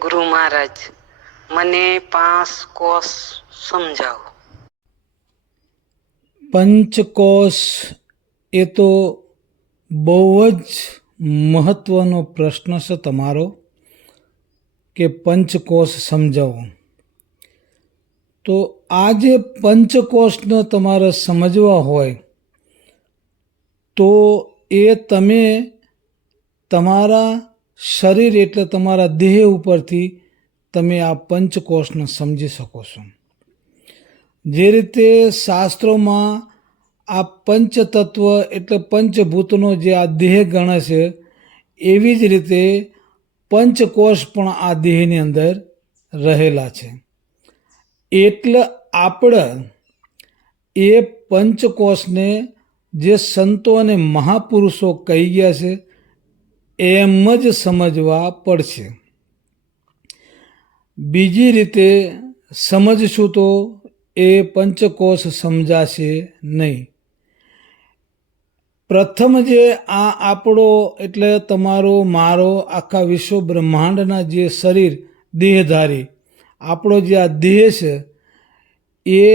ગુરુ મહારાજ, મને 5 કોષ સમજાવો. પંચકોષ એ તો બહુ જ મહત્વનો પ્રશ્ન છે તમારો કે પંચકોષ સમજાવો. તો આ જે પંચકોષને તમારે સમજવા હોય તો એ તમે તમારા શરીર એટલે તમારા દેહ ઉપરથી તમે આ પંચકોષને સમજી શકો છો. જે રીતે શાસ્ત્રોમાં આ પંચતત્વ એટલે પંચભૂતનો જે આ દેહ ગણે છે, એવી જ રીતે પંચકોષ પણ આ દેહની અંદર રહેલા છે. એટલે આપણે એ પંચકોષને જે સંતો અને મહાપુરુષો કહી ગયા છે એમ જ સમજવા પડશે. બીજી રીતે સમજશું તો એ પંચકોષ સમજાશે નહીં. પ્રથમ જે આ આપણો એટલે તમારો મારો આખા વિશ્વ બ્રહ્માંડના જે શરીર દેહધારી આપણો જે આ દેહ છે એ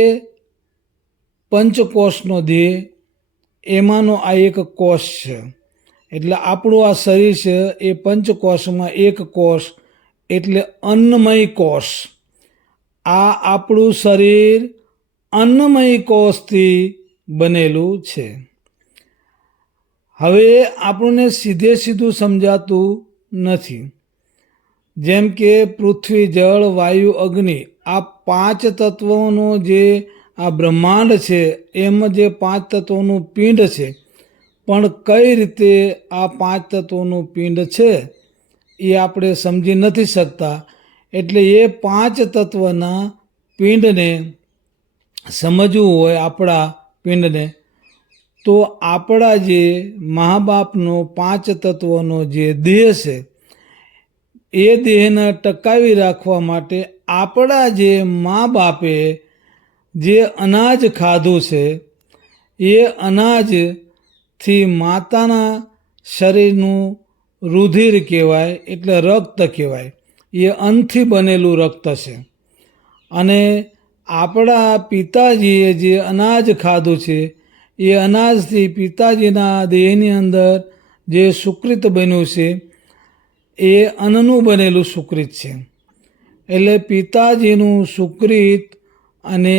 પંચકોષનો દેહ, એમાંનો આ એક કોષ છે. એટલે આપણું આ શરીર છે એ પંચકોષમાં એક કોષ એટલે અન્નમય કોષ. આ આપણું શરીર અન્નમય કોષથી બનેલું છે. હવે આપણને સીધે સીધું સમજાતું નથી. જેમ કે પૃથ્વી, જળ, વાયુ, અગ્નિ આ 5 તત્વોનો જે આ બ્રહ્માંડ છે એમ જે 5 તત્વોનું પિંડ છે, પણ કઈ રીતે આ 5 તત્વોનું પિંડ છે એ આપણે સમજી નથી શકતા. એટલે એ 5 તત્વના પિંડને સમજવું હોય, આપણા પિંડને, તો આપણા જે મા બાપનો 5 તત્વનો જે દેહ છે એ દેહને ટકાવી રાખવા માટે આપણા જે મા બાપે જે અનાજ ખાધું છે એ અનાજથી માતાના શરીરનું રુધિર કહેવાય એટલે રક્ત કહેવાય. એ અન્નથી બનેલું રક્ત છે. અને આપણા પિતાજીએ જે અનાજ ખાધું છે એ અનાજથી પિતાજીના દેહની અંદર જે સુકૃત બન્યું છે એ અન્નનું બનેલું સુકૃત છે. એટલે પિતાજીનું સુકૃત અને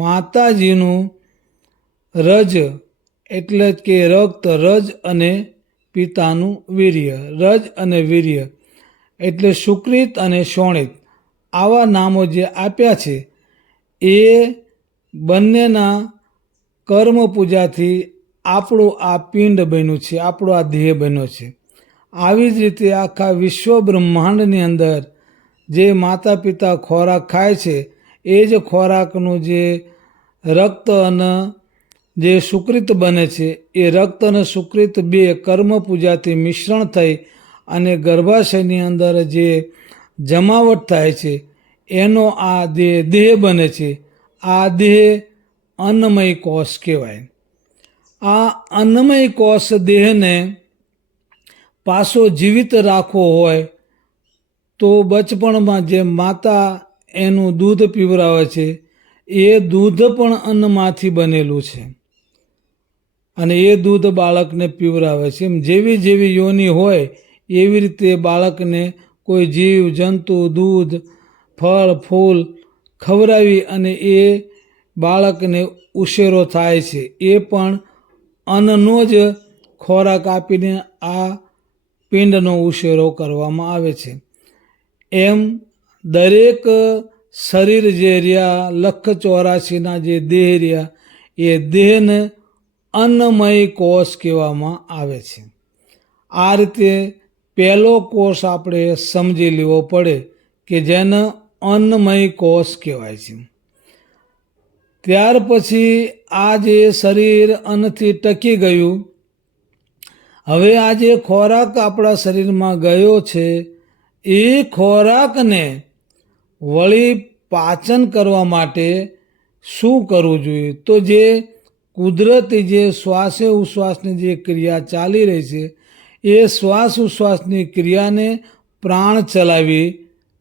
માતાજીનું રજ એટલે કે રક્ત, રજ અને પિતાનું વીર્ય, રજ અને વીર્ય એટલે સુકૃત અને શોણિત, આવા નામો જે આપ્યા છે એ બંનેના કર્મ પૂજાથી આપણું આ પિંડ બન્યું છે, આપણો આ દેહ બન્યો છે. આવી જ રીતે આખા વિશ્વ બ્રહ્માંડની અંદર જે માતા પિતા ખોરાક ખાય છે એ જ ખોરાકનું જે રક્ત અને જે સુકૃત બને છે એ રક્ત અને સુકૃત બે કર્મ પૂજાથી મિશ્રણ થઈ અને ગર્ભાશયની અંદર જે જમાવટ થાય છે એનો આ દેહ બને છે. આ દેહ અન્નમય કોષ કહેવાય. આ અન્નમય કોષ દેહને પાછો જીવિત રાખવો હોય તો બચપણમાં જે માતા એનું દૂધ પીવરાવે છે એ દૂધ પણ અન્નમાંથી બનેલું છે અને એ દૂધ બાળકને પીવરાવે છે. એમ જેવી જેવી યોનિ હોય એવી રીતે બાળકને કોઈ જીવ જંતુ દૂધ ફળ ફૂલ ખવડાવી અને એ બાળકને ઉછેરો થાય છે. એ પણ અન્નનો જ ખોરાક આપીને આ પિંડનો ઉછેરો કરવામાં આવે છે. એમ દરેક શરીર જે રહ્યા 184ના જે દેહ રહ્યા એ દેહને અન્નમય કોષ કહેવામાં આવે છે. આ રીતે પહેલો કોષ આપણે સમજી લેવો પડે કે જેને અન્નમય કોષ કહેવાય છે. ત્યાર પછી આ જે શરીર અન્નથી ટકી ગયું, હવે આ જે ખોરાક આપણા શરીરમાં ગયો છે એ ખોરાકને વળી પાચન કરવા માટે શું કરવું જોઈએ? તો જે કુદરતી જે શ્વાસે ઉશ્વાસની જે ક્રિયા ચાલી રહી છે એ શ્વાસ ઉશ્વાસની ક્રિયાને પ્રાણ ચલાવી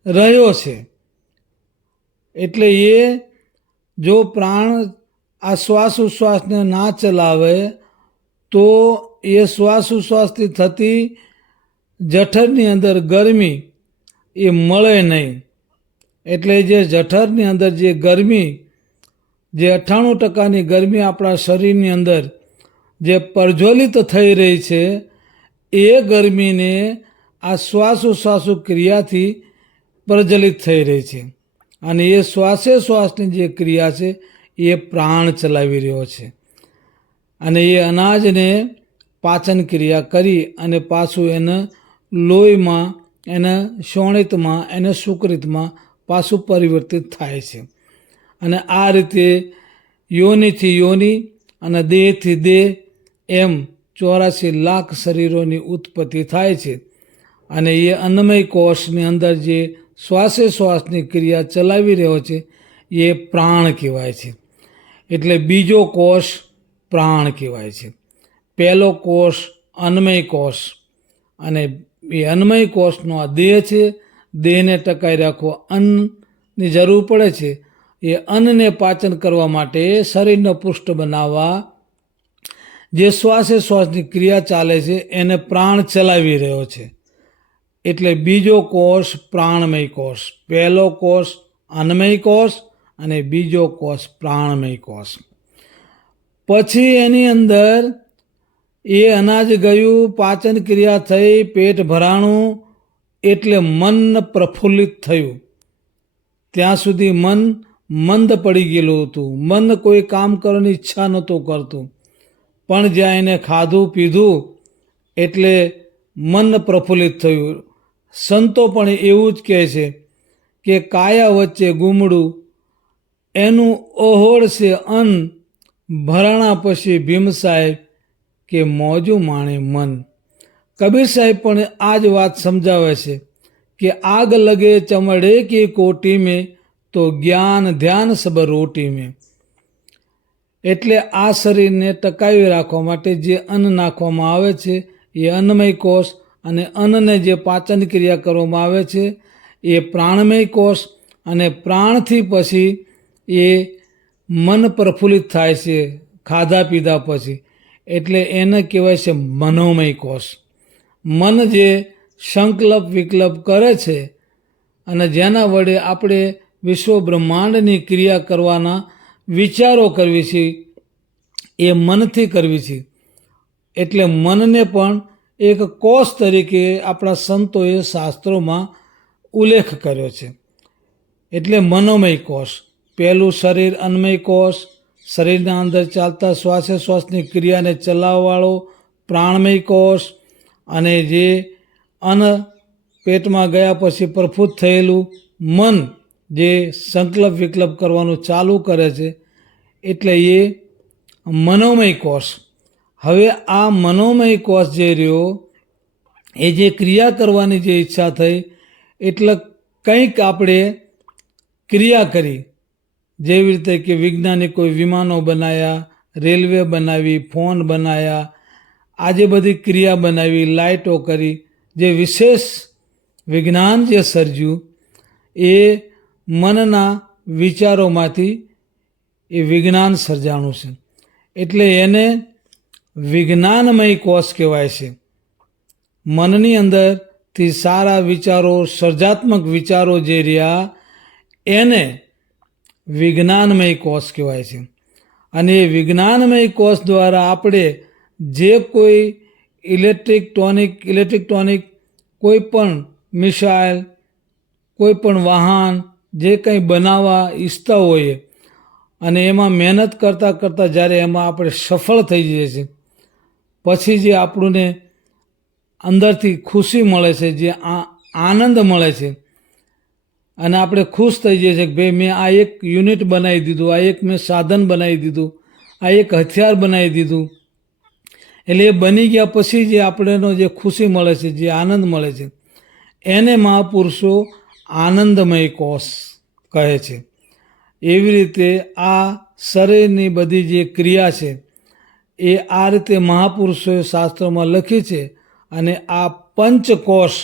રહ્યો છે. એટલે એ જો પ્રાણ આ શ્વાસ ઉશ્વાસને ના ચલાવે તો એ શ્વાસ ઉશ્વાસથી થતી જઠરની અંદર ગરમી એ મળે નહીં. એટલે જે જઠરની અંદર જે ગરમી, જે 98% ગરમી આપણા શરીરની અંદર જે પ્રજ્વલિત થઈ રહી છે, એ ગરમીને આ શ્વાસ ઉશ્વાસુ ક્રિયાથી પ્રજ્વલિત થઈ રહી છે. અને એ શ્વાસે શ્વાસની જે ક્રિયા છે એ પ્રાણ ચલાવી રહ્યો છે. અને એ અનાજને પાચન ક્રિયા કરી અને પાછું એને લોહીમાં, એને શોણિતમાં, એને સુકૃતમાં પાછું પરિવર્તિત થાય છે. અને આ રીતે યોનિથી યોનિ અને દેહથી દેહ એમ 84 લાખ શરીરોની ઉત્પત્તિ થાય છે. અને એ અન્નમય કોષની અંદર જે શ્વાસે શ્વાસની ક્રિયા ચલાવી રહ્યો છે એ પ્રાણ કહેવાય છે. એટલે બીજો કોષ પ્રાણ કહેવાય છે. પહેલો કોષ અન્નમય કોષ, અને એ અન્નમય કોષનો આ દેહ છે. દેહને ટકાઈ રાખવો અન્નની જરૂર પડે છે. એ અન્નને પાચન કરવા માટે શરીરનો પૃષ્ઠ બનાવવા જે શ્વાસે શ્વાસની ક્રિયા ચાલે છે એને પ્રાણ ચલાવી રહ્યો છે. એટલે બીજો કોષ પ્રાણમય કોષ. પહેલો કોષ અન્નમય કોષ અને બીજો કોષ પ્રાણમય કોષ. પછી એની અંદર એ અનાજ ગયું, પાચન ક્રિયા થઈ, પેટ ભરાણું, એટલે મન પ્રફુલ્લિત થયું. ત્યાં સુધી મન મંદ પડી ગયેલું હતું. મન કોઈ કામ કરવાની ઈચ્છા નહોતું કરતું. પણ જ્યાં એને ખાધું પીધું એટલે મન પ્રફુલ્લિત થયું. સંતો પણ એવું જ કહે છે કે કાયા વચ્ચે ગુમડું એનું ઓહોળ છે અન્ન, ભરાણા પછી ભીમ સાહેબ કે મોજું માણે મન. કબીર સાહેબ પણ આ જ વાત સમજાવે છે કે આગ લગે ચમડે કે કોટી મેં તો જ્ઞાન ધ્યાન સબ રોટી મેં. એટલે આ શરીરને ટકાવી રાખવા માટે જે અન્ન નાખવામાં આવે છે એ અન્નમય કોષ, અને અન્નને જે પાચન ક્રિયા કરવામાં આવે છે એ પ્રાણમય કોષ, અને પ્રાણથી પછી એ મન પ્રફુલ્લિત થાય છે ખાધા પીધા પછી. એટલે એને કહેવાય છે મનોમય કોષ. મન જે સંકલ્પ વિકલ્પ કરે છે અને જેના વડે આપણે વિશ્વ બ્રહ્માંડની ક્રિયા કરવાના વિચારો કરવી છે એ મનથી કરવી છે. એટલે મનને પણ એક કોષ તરીકે આપણા સંતોએ શાસ્ત્રોમાં ઉલ્લેખ કર્યો છે. એટલે મનોમય કોષ. પહેલું શરીર અન્નમય કોષ, શરીરના અંદર ચાલતા શ્વાસે શ્વાસની ક્રિયાને ચલાવવાવાળો પ્રાણમય કોષ, અને જે અન્ન પેટમાં ગયા પછી પ્રફુલ્લિત થયેલું મન જે સંકલ્પ વિકલ્પ કરવાનું ચાલુ કરે છે એટલે એ મનોમય કોષ. હવે આ મનોમય કોષ જે રહ્યો એ જે ક્રિયા કરવાની જે ઈચ્છા થઈ એટલે કંઈક આપણે ક્રિયા કરી. જેવી રીતે કે વૈજ્ઞાનિકોએ વિમાનો બનાવ્યા, રેલવે બનાવી, ફોન બનાવ્યા, આજે બધી ક્રિયા બનાવી, લાઇટો કરી. જે વિશેષ વિજ્ઞાન જે સર્જ્યું એ મનના વિચારોમાંથી એ વિજ્ઞાન સર્જાણું છે. એટલે એને વિજ્ઞાનમય કોષ કહેવાય છે. મનની અંદરથી સારા વિચારો, સર્જાત્મક વિચારો જે રહ્યા એને વિજ્ઞાનમય કોષ કહેવાય છે. અને એ વિજ્ઞાનમય કોષ દ્વારા આપણે જે કોઈ ઇલેક્ટ્રોનિક કોઈ પણ મિસાઇલ, કોઈ પણ વાહન જે કંઈ બનાવવા ઈચ્છતા હોઈએ અને એમાં મહેનત કરતાં કરતાં જ્યારે એમાં આપણે સફળ થઈ જઈએ છીએ પછી જે આપણને અંદરથી ખુશી મળે છે, જે આનંદ મળે છે, અને આપણે ખુશ થઈ જઈએ છીએ કે ભાઈ મેં આ એક યુનિટ બનાવી દીધું, આ એક મેં સાધન બનાવી દીધું, આ એક હથિયાર બનાવી દીધું. એટલે એ બની ગયા પછી જે આપણને જે ખુશી મળે છે, જે આનંદ મળે છે એને મહાપુરુષો આનંદમય કોષ કહે છે. એવી રીતે આ શરીરની બધી જે ક્રિયા છે એ આ રીતે મહાપુરુષોએ શાસ્ત્રોમાં લખી છે. અને આ પંચકોષ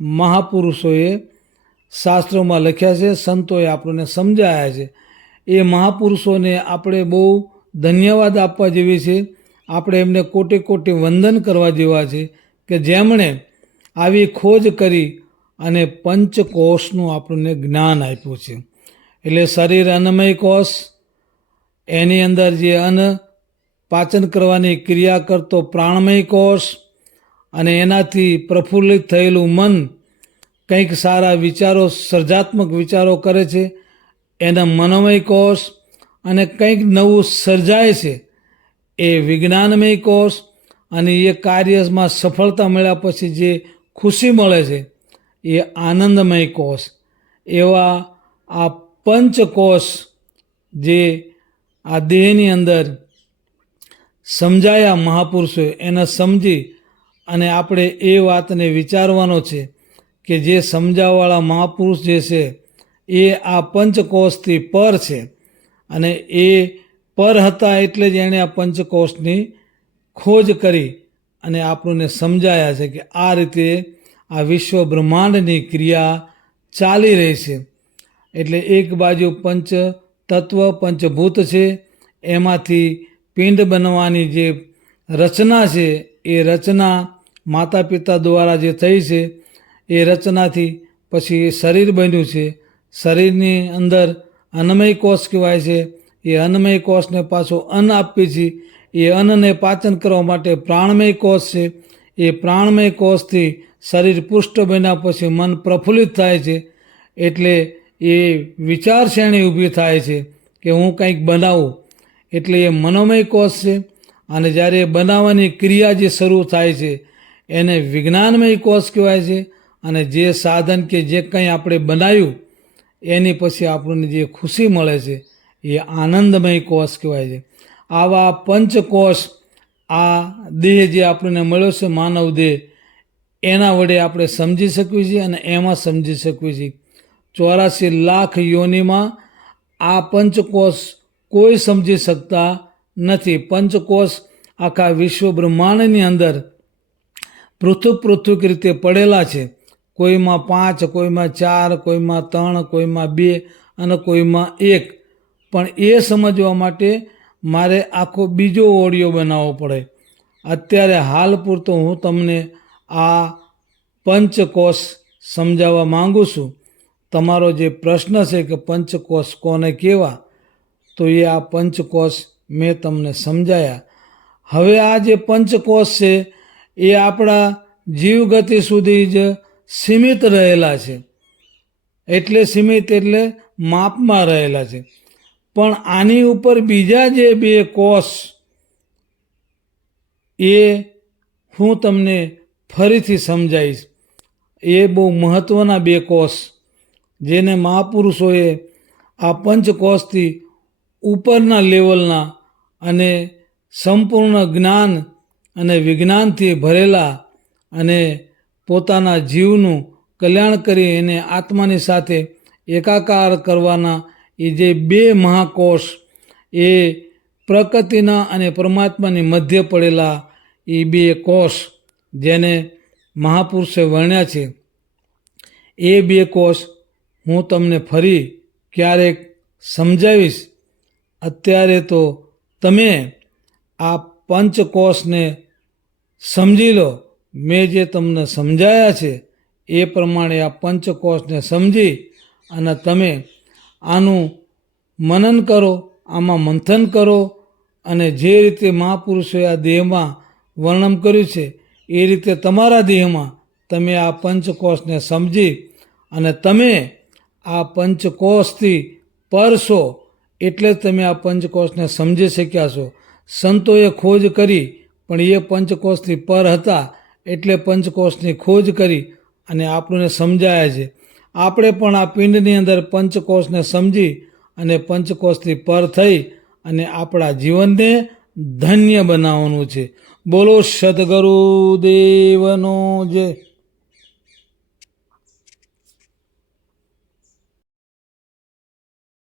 મહાપુરુષોએ શાસ્ત્રોમાં લખ્યા છે, સંતોએ આપણને સમજાયા છે. એ મહાપુરુષોને આપણે બહુ ધન્યવાદ આપવા જેવી છે. આપણે એમને કોટી કોટી વંદન કરવા જેવા છે કે જેમણે આવી ખોજ કરી અને પંચકોષનું આપણને જ્ઞાન આપ્યું છે. એટલે શરીર અન્નમય કોષ, એની અંદર જે અન્ન પાચન કરવાની ક્રિયા કરતો પ્રાણમય કોષ, અને એનાથી પ્રફુલ્લિત થયેલું મન કંઈક સારા વિચારો, સર્જાત્મક વિચારો કરે છે, એના મનોમય કોષ, અને કંઈક નવું સર્જાય છે એ વિજ્ઞાનમય કોષ, અને એ કાર્યમાં સફળતા મળ્યા પછી જે ખુશી મળે છે એ આનંદમય કોષ. એવા આ પંચકોષ જે આ દેહની અંદર સમજાયા મહાપુરુષોએ, એને સમજી અને આપણે એ વાતને વિચારવાનો છે કે જે સમજાવવાળા મહાપુરુષ જે છે એ આ પંચકોષથી પર છે, અને એ પર હતા એટલે જ એણે આ પંચકોષની ખોજ કરી અને આપણને સમજાયા છે કે આ રીતે આ વિશ્વ બ્રહ્માંડની ક્રિયા ચાલી રહી છે. એટલે એક બાજુ પંચ તત્વ, પંચભૂત છે, એમાંથી પિંડ બનવાની જે રચના છે એ રચના માતા પિતા દ્વારા જે થઈ છે એ રચનાથી પછી એ શરીર બન્યું છે. શરીરની અંદર અન્નમય કોષ કહેવાય છે. એ અન્નમય કોષને પાછું અન્ન આપીએ છીએ. એ અન્નને પાચન કરવા માટે પ્રાણમય કોષ છે. એ પ્રાણમય કોષથી શરીર પુષ્ટ બન્યા પછી મન પ્રફુલ્લિત થાય છે, એટલે એ વિચારશ્રેણી ઊભી થાય છે કે હું કંઈક બનાવું. એટલે એ મનોમય કોષ છે. અને જ્યારે બનાવવાની ક્રિયા જે શરૂ થાય છે એને વિજ્ઞાનમય કોષ કહેવાય છે. અને જે સાધન કે જે કંઈ આપણે બનાવ્યું એની પછી આપણને જે ખુશી મળે છે એ આનંદમય કોષ કહેવાય છે. આવા પંચકોષ આ દેહ જે આપણને મળ્યો છે, માનવ દેહ, એના વડે આપણે સમજી શકીએ છીએ અને એમાં સમજી શકીએ છીએ. 84 લાખ યોનિમાં આ પંચકોષ કોઈ સમજી શકતા નથી. પંચકોષ આખા વિશ્વ બ્રહ્માંડની અંદર પૃથક પૃથક રીતે પડેલા છે. કોઈમાં 5, કોઈમાં 4, કોઈમાં 3, કોઈમાં 2 અને કોઈમાં 1. પણ એ સમજવા માટે મારે આખો બીજો ઓડિયો બનાવવો પડે. અત્યારે હાલ પૂરતો હું તમને આ પંચકોષ સમજાવવા માંગુ છું. તમારો જે પ્રશ્ન છે કે પંચકોષ કોને કહેવા, તો એ આ પંચકોષ મેં તમને સમજાયા. હવે આ જે પંચકોષ છે એ આપણા જીવગતિ સુધી જ સીમિત રહેલા છે. એટલે સીમિત એટલે માપમાં રહેલા છે. પણ આની ઉપર બીજા જે 2 કોષ એ હું તમને ફરીથી સમજાવીશ. એ બહુ મહત્ત્વના 2 કોષ જેને મહાપુરુષોએ આ પંચકોષથી ઉપરના લેવલના અને સંપૂર્ણ જ્ઞાન અને વિજ્ઞાનથી ભરેલા અને પોતાના જીવનું કલ્યાણ કરી એને આત્માની સાથે એકાકાર કરવાના એ જે 2 મહાકોષ, એ પ્રકૃતિના અને પરમાત્માની મધ્ય પડેલા એ 2 કોષ જેને મહાપુરુષે વર્ણ્યા છે, એ 2 કોષ હું તમને ફરી ક્યારેક સમજાવીશ. અત્યારે તો તમે આ પંચકોષને સમજી લો. મેં જે તમને સમજાયા છે એ પ્રમાણે આ પંચકોષને સમજી અને તમે આનું મનન કરો, આમાં મંથન કરો, અને જે રીતે મહાપુરુષોએ આ દેહમાં વર્ણન કર્યું છે એ રીતે તમારા દેહમાં તમે આ પંચકોષને સમજી અને તમે આ પંચકોષથી પર છો, એટલે જ તમે આ પંચકોષને સમજી શક્યા છો. સંતોએ ખોજ કરી પણ એ પંચકોષથી પર હતા એટલે પંચકોષની ખોજ કરી અને આપણને સમજાયા છે. આપણે પણ આ પિંડની અંદર પંચકોષને સમજી અને પંચકોષથી પર થઈ અને આપણા જીવનને ધન્ય બનાવવાનું છે. બોલો સદગુરુદેવનો જય.